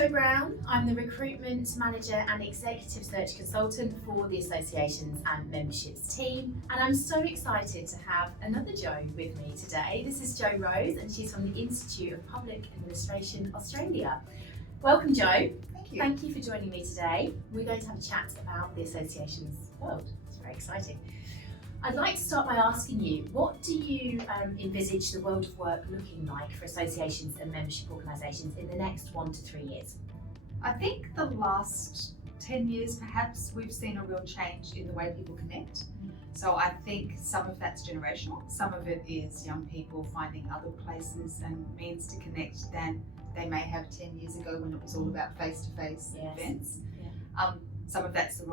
Jo Brown. I'm the Recruitment Manager and Executive Search Consultant for the Associations and Memberships team, and I'm so excited to have another Jo with me today. This is Jo Rose, and she's from the Institute of Public Administration Australia. Welcome, Jo. Thank you. Thank you for joining me today. We're going to have a chat about the association's world. It's very exciting. I'd like to start by asking you, what do you envisage the world of work looking like for associations and membership organisations in the next 1 to 3 years? I think the last 10 years perhaps we've seen a real change in the way people connect. So I think some of that's generational, some of it is young people finding other places and means to connect than they may have 10 years ago when it was all about face-to-face events. Yeah. Some of that's the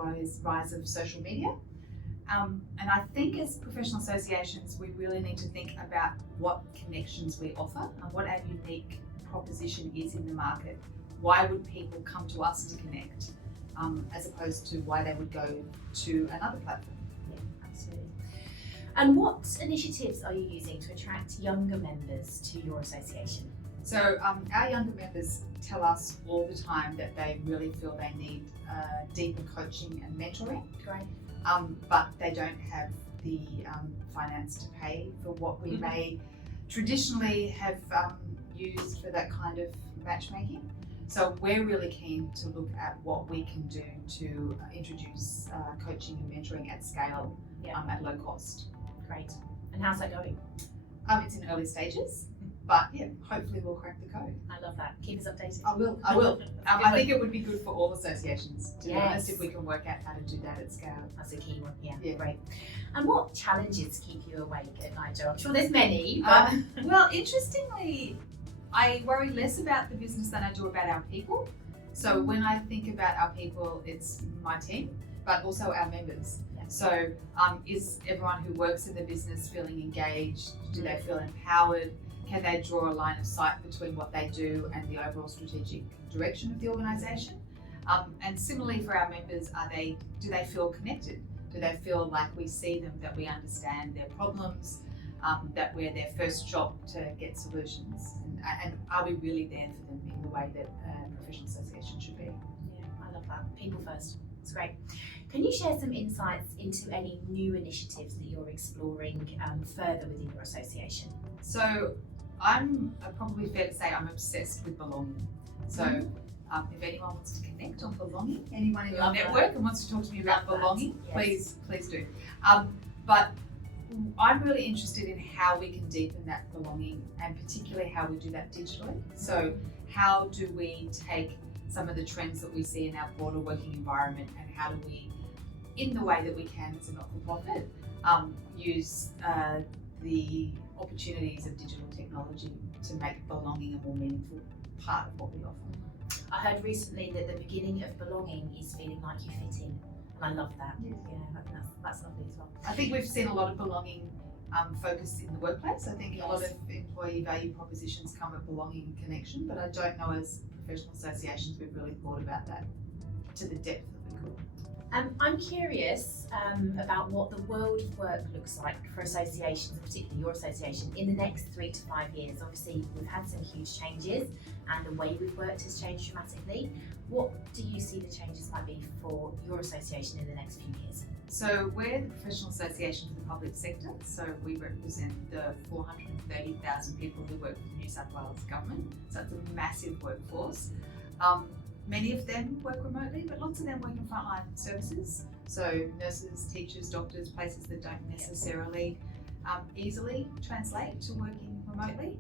rise of social media. And I think as professional associations, we really need to think about what connections we offer and what our unique proposition is in the market. Why would people come to us to connect, as opposed to why they would go to another platform? Yeah, absolutely. And what initiatives are you using to attract younger members to your association? So our younger members tell us all the time that they really feel they need deeper coaching and mentoring. Great. But they don't have the finance to pay for what we may traditionally have used for that kind of matchmaking. So we're really keen to look at what we can do to introduce coaching and mentoring at scale, at low cost. Great. And how's that going? It's in early stages, but yeah, hopefully we'll crack the code. I love that. Keep us updated. I will. I think it would be good for all associations, to be honest, if we can work out how to do that at scale. That's a key one, yeah. Great. And what challenges keep you awake at night, Jo? I'm sure there's many, but... Well, interestingly, I worry less about the business than I do about our people. So when I think about our people, it's my team, but also our members. So is everyone who works in the business feeling engaged? Do they feel empowered? Can they draw a line of sight between what they do and the overall strategic direction of the organisation? And similarly for our members, do they feel connected? Do they feel like we see them, that we understand their problems, that we're their first shop to get solutions? And are we really there for them in the way that a professional association should be? Yeah, I love that. People first. It's great. Can you share some insights into any new initiatives that you're exploring further within your association? So I'm probably fair to say I'm obsessed with belonging. So if anyone wants to connect on belonging, anyone in your network and wants to talk to me about belonging, please do. But I'm really interested in how we can deepen that belonging, and particularly how we do that digitally. So how do we take some of the trends that we see in our broader working environment, and how do we, in the way that we can as a not-for-profit, use the opportunities of digital technology to make belonging a more meaningful part of what we offer. I heard recently that the beginning of belonging is feeling like you fit in, and I love that. Yeah, I think that's lovely as well. I think we've seen a lot of belonging focus in the workplace. I think a lot of employee value propositions come with belonging and connection, but I don't know as professional associations we've really thought about that to the depth that we could. I'm curious about what the world of work looks like for associations, particularly your association, in the next 3 to 5 years. Obviously, we've had some huge changes and the way we've worked has changed dramatically. What do you see the changes might be for your association in the next few years? So we're the professional association for the public sector, so we represent the 430,000 people who work for the New South Wales government, so it's a massive workforce. Many of them work remotely, but lots of them work in frontline services. So nurses, teachers, doctors, places that don't necessarily easily translate to working remotely.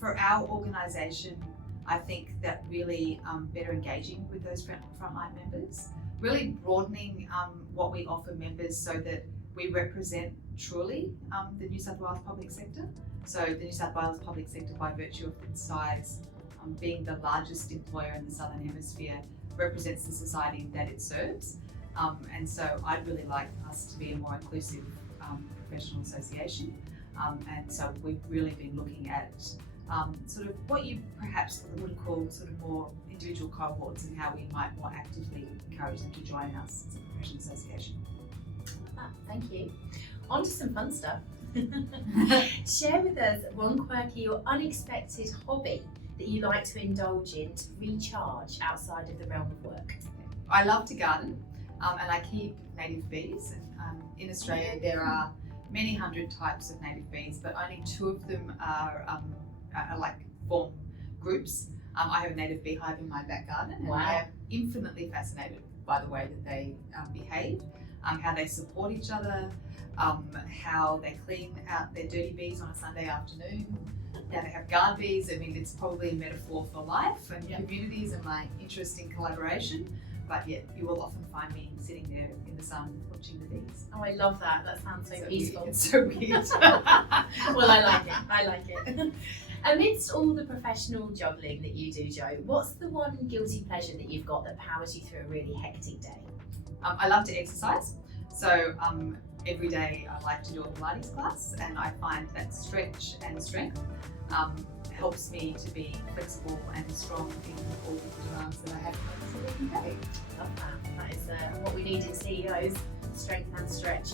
For our organisation, I think that really better engaging with those frontline members, really broadening what we offer members so that we represent truly the New South Wales public sector. So the New South Wales public sector, by virtue of its size, being the largest employer in the Southern Hemisphere, represents the society that it serves. And so I'd really like us to be a more inclusive professional association. And so we've really been looking at sort of what you perhaps would call sort of more individual cohorts, and how we might more actively encourage them to join us as a professional association. Thank you. On to some fun stuff. Share with us one quirky or unexpected hobby that you like to indulge in to recharge outside of the realm of work? I love to garden, and I keep native bees. In Australia, there are many hundred types of native bees, but only 2 of them are like form groups. I have a native beehive in my back garden, and Wow. I am infinitely fascinated by the way that they behave, how they support each other, how they clean out their dirty bees on a Sunday afternoon. Now they have guard bees. I mean, it's probably a metaphor for life and communities and my interest in collaboration. But yet, you will often find me sitting there in the sun watching the bees. Oh, I love that. That sounds so peaceful. It's so weird. Well, I like it. I like it. Amidst all the professional juggling that you do, Jo, what's the one guilty pleasure that you've got that powers you through a really hectic day? I love to exercise. So every day I like to do a Pilates class, and I find that stretch and strength helps me to be flexible and strong in all the demands that I have for the working day. Love that. That is what we need in CEOs, strength and stretch.